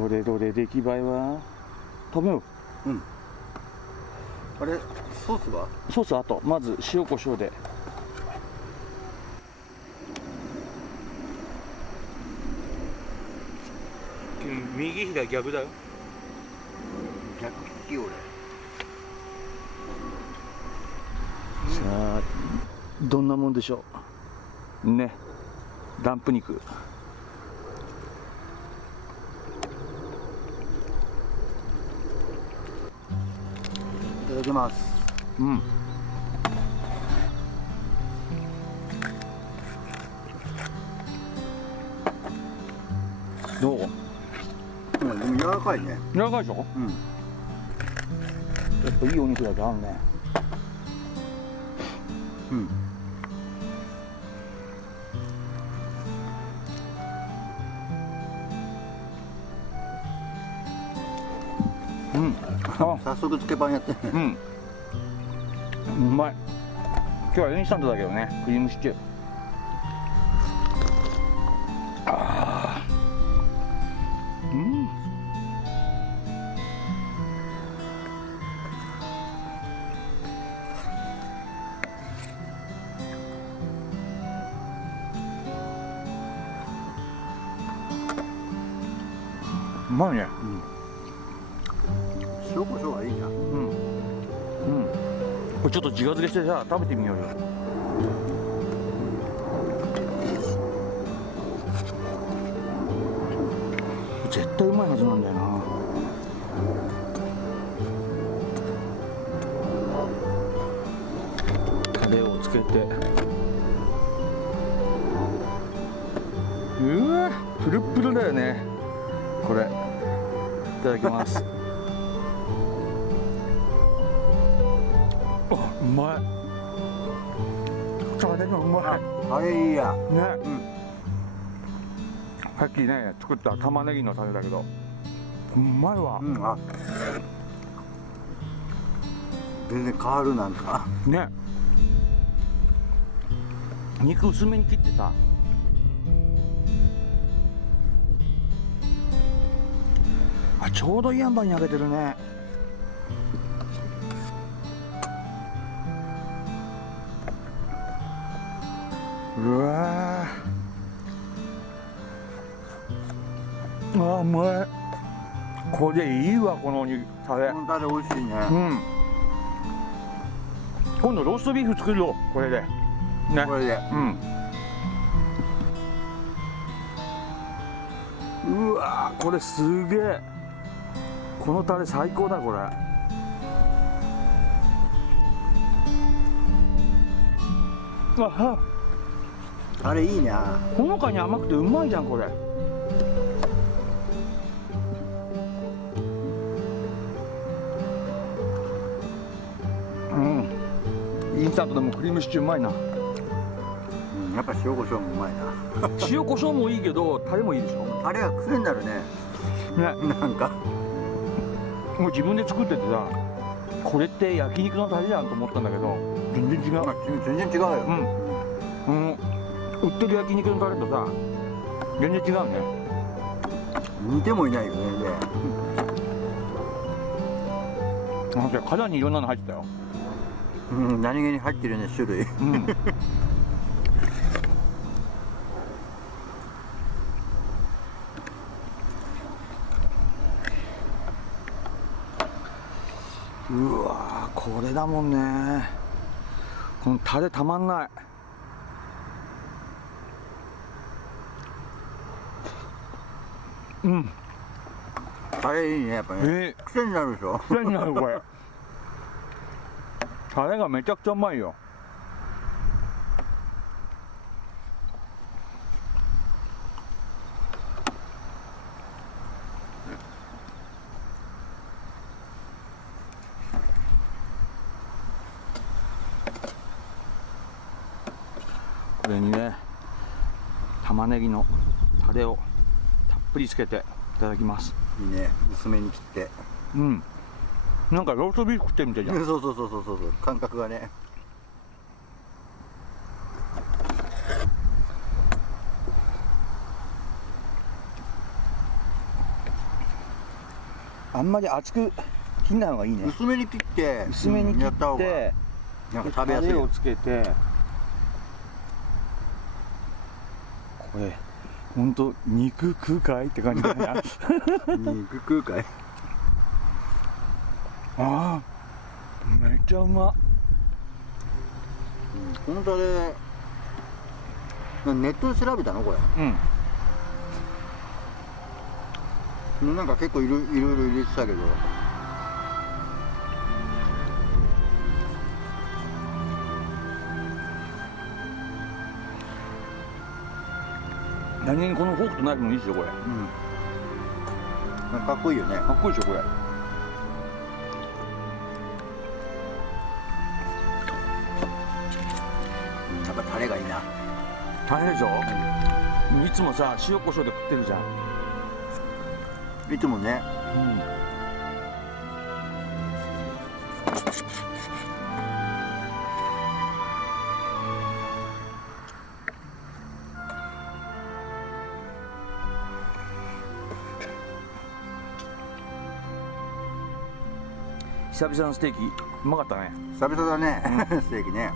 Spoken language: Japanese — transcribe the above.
どれどれ、出来栄えは食べよう。うん。あれ、ソースは？ソースあと、まず塩コショウで。右左逆だよ。逆利き俺。さあ、どんなもんでしょうね。ランプ肉。いただきます。うん。どう？でも柔らかいね。柔らかいでしょ？うん。やっぱいいお肉だけあるね。うん。うん。あ、早速つけパンやってんね。うん。うまい。今日はインスタントだけどね、クリームシチュー。ああ。うん。うまいね。うん。塩コショウがいいな。うん。うん。これちょっと自家漬けしてさ、食べてみようよ。絶対うまいはずなんだよな。タレをつけて。うわ、プルプルだよね。これ。いただきます。あ、うまい。タレがうまい。あれいいや。ね。うん。さっきね、作った玉ねぎのタレだけど。うまいわ。うん。あ。全然変わるなんか。ね。肉薄めに切ってさ。あ、ちょうどいい塩梅に揚げてるね。うわー、あ、うまい。これいいわ、このタレ。このタレ美味しいね。うん。今度ローストビーフ作ろう、これで。ね。これで。うん。うわー、これすげえ。このタレ最高だ、これ。あ、あれいいな。ほのかに甘くてうまいじゃん、これ。うん。インスタントでもクリームシチューうまいな。うん、やっぱ塩コショウもうまいな。塩コショウもいいけど、タレもいいでしょ。タレが癖になるね。ね。なんか。もう自分で作っててさ、これって焼肉のタレじゃんと思ったんだけど、全然違う。全然違うよ。うん。売ってる焼肉のタレとさ、全然違うね。似てもいないよね。なんか殻にいろんなの入ってたよ。うん、何気に入ってるね、種類。うん。うわー、これだもんね。このタレたまんない。うん。タレいいね、やっぱね。癖になるでしょ。癖になる、これ。タレがめちゃくちゃうまいよ。これにね、玉ねぎのタレをたっぷりつけていただきます。いいね、薄めに切って。うん。なんかローストビーフ食ってるみたいじゃん。そうそうそうそうそう、感覚がね。あんまり厚く切んない方がいいね。薄めに切って薄めに切っやった方がて、なんか食べやすいタレをよ。つけて、これほんと肉食うかいって感じだな。肉食うかい。あー、めっちゃうま。このタレネットで調べたのこれ。なんか結構いろいろ入れてたけど、何気にこのフォークとナイフもいいですよこれ。なんかかっこいいよね。かっこいいでしょこれ。やっぱタレがいいな。大変でしょ、いつもさ塩コショウで食ってるじゃん。いつもね。久々のステーキうまかったね。久々だね、ステーキね。